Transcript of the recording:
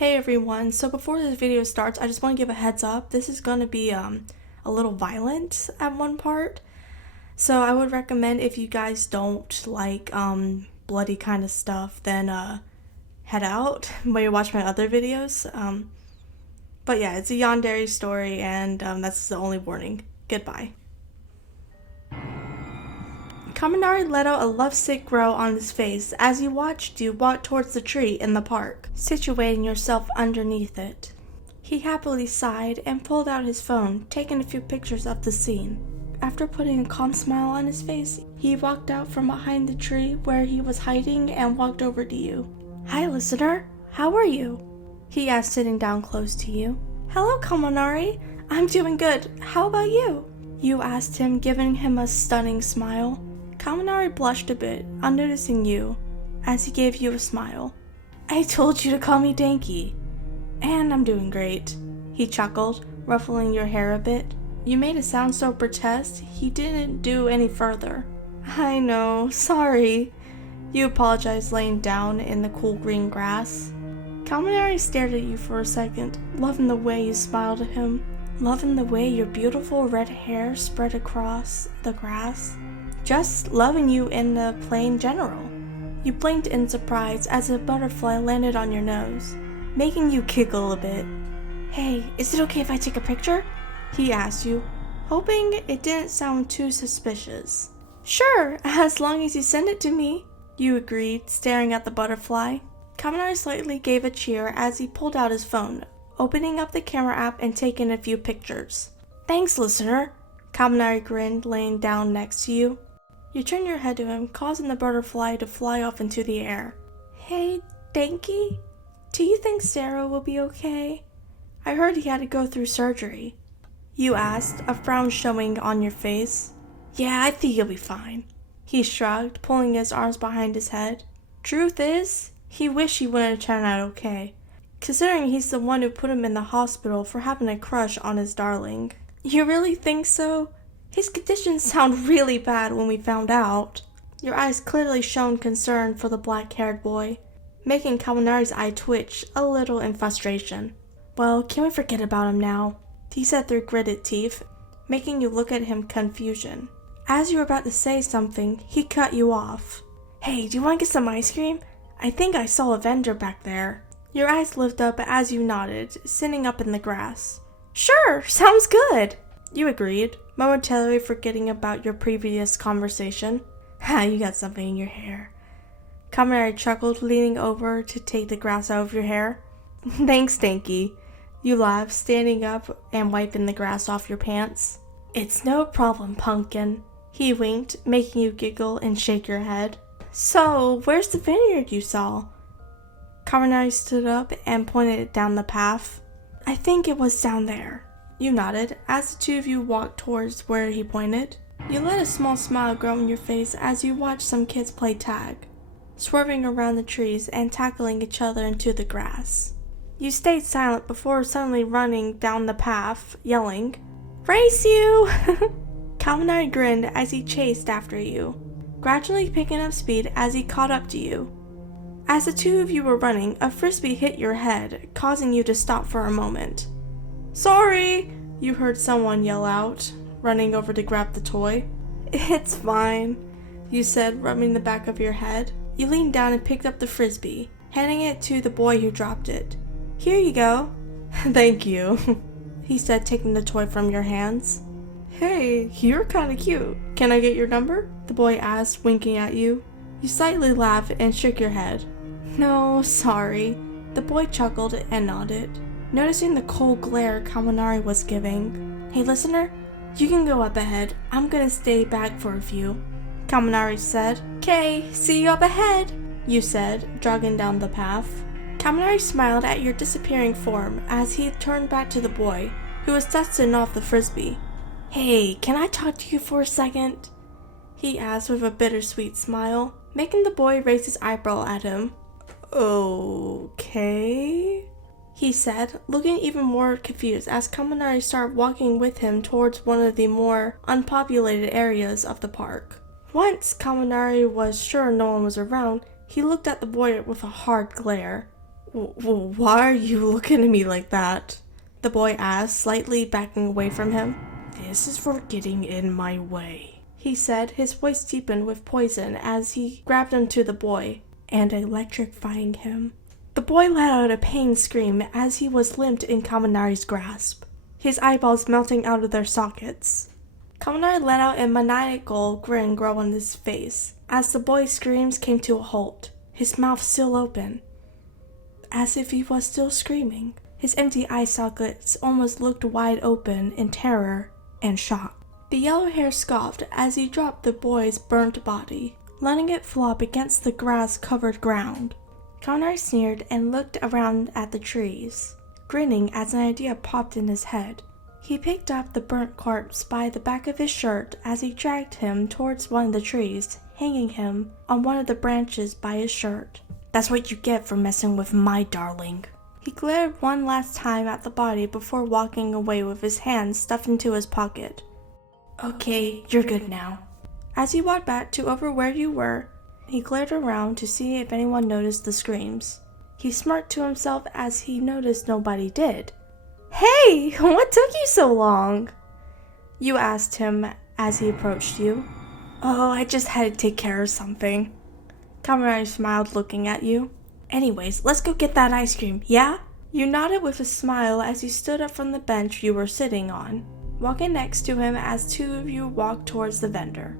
Hey everyone, so before this video starts, I just want to give a heads up. This is going to be a little violent at one part. So I would recommend if you guys don't like bloody kind of stuff, then head out when you watch my other videos. But yeah, it's a Yandere story and that's the only warning. Goodbye. Kaminari let out a lovesick growl on his face as he watched you walk towards the tree in the park, situating yourself underneath it. He happily sighed and pulled out his phone, taking a few pictures of the scene. After putting a calm smile on his face, he walked out from behind the tree where he was hiding and walked over to you. "Hi, listener. How are you?" he asked, sitting down close to you. "Hello, Kaminari. I'm doing good. How about you?" you asked him, giving him a stunning smile. Kaminari blushed a bit on noticing you as he gave you a smile. "I told you to call me Denki. And I'm doing great," he chuckled, ruffling your hair a bit. You made it sound so grotesque, he didn't do any further. "I know, sorry," you apologized, laying down in the cool green grass. Kaminari stared at you for a second, loving the way you smiled at him, loving the way your beautiful red hair spread across the grass. Just loving you in the plain general. You blinked in surprise as a butterfly landed on your nose, making you giggle a bit. "Hey, is it okay if I take a picture?" he asked you, hoping it didn't sound too suspicious. "Sure, as long as you send it to me," you agreed, staring at the butterfly. Kaminari slightly gave a cheer as he pulled out his phone, opening up the camera app and taking a few pictures. "Thanks, listener," Kaminari grinned, laying down next to you. You turned your head to him, causing the butterfly to fly off into the air. "Hey, Denki, do you think Sarah will be okay? I heard he had to go through surgery," you asked, a frown showing on your face. "Yeah, I think he'll be fine," he shrugged, pulling his arms behind his head. Truth is, he wished he wouldn't have turned out okay, considering he's the one who put him in the hospital for having a crush on his darling. "You really think so? His conditions sound really bad when we found out." Your eyes clearly showed concern for the black-haired boy, making Kaminari's eye twitch a little in frustration. "Well, can we forget about him now?" he said through gritted teeth, making you look at him confusion. As you were about to say something, he cut you off. "Hey, do you want to get some ice cream? I think I saw a vendor back there." Your eyes lit up as you nodded, sitting up in the grass. "Sure, sounds good," you agreed, momentarily forgetting about your previous conversation. "Ha, you got something in your hair." Kaminari chuckled, leaning over to take the grass out of your hair. "Thanks, Denki," you laughed, standing up and wiping the grass off your pants. "It's no problem, pumpkin," he winked, making you giggle and shake your head. "So, where's the vineyard you saw?" Kaminari stood up and pointed it down the path. "I think it was down there," you nodded, as the two of you walked towards where he pointed. You let a small smile grow on your face as you watched some kids play tag, swerving around the trees and tackling each other into the grass. You stayed silent before suddenly running down the path, yelling, "Race you!" Kaminari grinned as he chased after you, gradually picking up speed as he caught up to you. As the two of you were running, a frisbee hit your head, causing you to stop for a moment. "Sorry!" you heard someone yell out, running over to grab the toy. "It's fine," you said, rubbing the back of your head. You leaned down and picked up the frisbee, handing it to the boy who dropped it. "Here you go." "Thank you," he said, taking the toy from your hands. "Hey, you're kinda cute. Can I get your number?" the boy asked, winking at you. You slightly laughed and shook your head. "No, sorry." The boy chuckled and nodded, noticing the cold glare Kaminari was giving. "Hey, listener, you can go up ahead. I'm gonna stay back for a few," Kaminari said. "'Kay, see you up ahead," you said, jogging down the path. Kaminari smiled at your disappearing form as he turned back to the boy, who was dusting off the frisbee. "Hey, can I talk to you for a second?" he asked with a bittersweet smile, making the boy raise his eyebrow at him. "Okay," he said, looking even more confused as Kaminari started walking with him towards one of the more unpopulated areas of the park. Once Kaminari was sure no one was around, he looked at the boy with a hard glare. Why are you looking at me like that? The boy asked, slightly backing away from him. This is for getting in my way, he said, his voice deepened with poison as he grabbed onto the boy and electrifying him. The boy let out a pain scream as he was limped in Kaminari's grasp, his eyeballs melting out of their sockets. Kaminari let out a maniacal grin grow on his face as the boy's screams came to a halt, his mouth still open, as if he was still screaming. His empty eye sockets almost looked wide open in terror and shock. The yellow hair scoffed as he dropped the boy's burnt body, letting it flop against the grass-covered ground. Kaminari sneered and looked around at the trees, grinning as an idea popped in his head. He picked up the burnt corpse by the back of his shirt as he dragged him towards one of the trees, hanging him on one of the branches by his shirt. That's what you get for messing with my darling. He glared one last time at the body before walking away with his hands stuffed into his pocket. Okay, you're good now. As he walked back to over where you were, he glared around to see if anyone noticed the screams. He smirked to himself as he noticed nobody did. Hey, what took you so long? You asked him as he approached you. Oh, I just had to take care of something. Kaminari smiled, looking at you. Anyways, let's go get that ice cream, yeah? You nodded with a smile as you stood up from the bench you were sitting on, walking next to him as two of you walked towards the vendor.